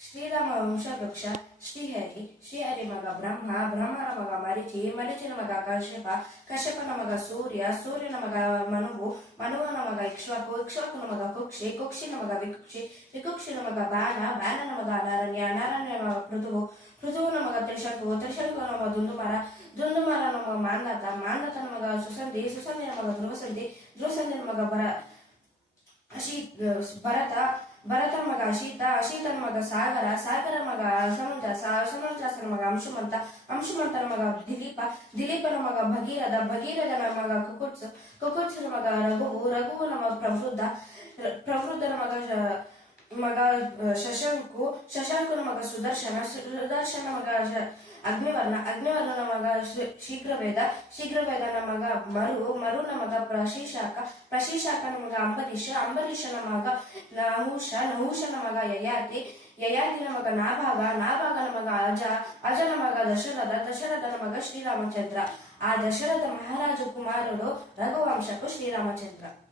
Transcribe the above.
ಶ್ರೀರಾಮ ವಂಶವೃಕ್ಷ ಶ್ರೀಹರಿ ಮಗ ಬ್ರಹ್ಮ, ಬ್ರಹ್ಮನ ಮಗ ಮರಿಚಿ, ಮರಿಚಿನ ಮಗ ಕಶ್ಯಪ, ಕಶ್ಯಪನ ಮಗ ಸೂರ್ಯ, ಸೂರ್ಯನ ಮಗ ಮನುವು, ಮನುವನ ಮಗ ಇಕ್ಷ್ವಾಕು, ಇಕ್ಷ್ವಾಕುನ ಮಗ ಕುಕ್ಷಿ, ಕುಕ್ಷಿನ ಮಗ ವಿಕುಕ್ಷಿ, ವಿಕುಕ್ಷಿನ ಮಗ ಬಾಣ, ಬಾಣನ ಮಗ ಅನಾರಣ್ಯ, ಅನಾರಣ್ಯನ ಮಗ ಪೃಥುವು, ಪೃಥುವನ ಮಗ ತ್ರಿಶಂಕು, ತ್ರಿಶಂಕುನ ಮಗ ದುಂದುಮರ, ದುಂದುಮರನ ಮಗ ಮಾಂಧಾತ, ಮಾಂಧಾತನ ಮಗ ಸುಸಂಧಿ, ಸುಸಂಧಿನ ಮಗ ಧ್ರುವಸಂಧಿ, ಧ್ರುವಸಂಧಿನ ಮಗ ಭರತ, ಭರತನ ಮಗ ಅಶೀತ, ಅಶೀತನ ಮಗ ಸಾಗರ, ಸಾಗರ ಮಗ ಸಮಂಜಸ, ಸಮಂಜಸನ ಮಗ ಅಂಶುಮಂತ, ಅಂಶುಮಂತನ ಮಗ ದಿಲೀಪ, ದಿಲೀಪನ ಮಗ ಭಗೀರಥ, ಭಗೀರಥನ ಮಗ ಕುಕುತ್ಸ, ಕುಕುತ್ಸನ ಮಗ ರಘುವು, ರಘುವನ ಮಗ ಪ್ರವೃದ್ಧ, ಪ್ರವೃದ್ಧನ ಮಗ ಶಶಂಕು, ಶಶಂಕನ ಮಗ ಸುದರ್ಶನ, ಸುದರ್ಶನ ಮಗ ಅಗ್ನಿವರ್ಣ, ಅಗ್ನಿವರ್ಣನ ಮಗ ಶೀಘ್ರವೇದ, ಶೀಘ್ರವೇದನ ಮಗ ಮರು, ಮರುನ ಮಗ ಪ್ರಶೀಶಾಕ, ಪ್ರಶೀಶಾಕನ ಮಗ ಅಂಬರೀಷ, ಅಂಬರೀಷನ ಮಗ ನಹುಷ, ನಹುಷನ ಮಗ ಯಯಾತಿ, ಯಯಾತಿನ ಮಗ ನಾಭಾಗ, ನಾಭಾಗನ ಮಗ ಅಜ, ಅಜನ ಮಗ ದಶರಥ, ದಶರಥನ ಮಗ ಶ್ರೀರಾಮಚಂದ್ರ. ಆ ದಶರಥ ಮಹಾರಾಜ ಕುಮಾರರು ರಘುವಂಶಕ್ಕೂ ಶ್ರೀರಾಮಚಂದ್ರ.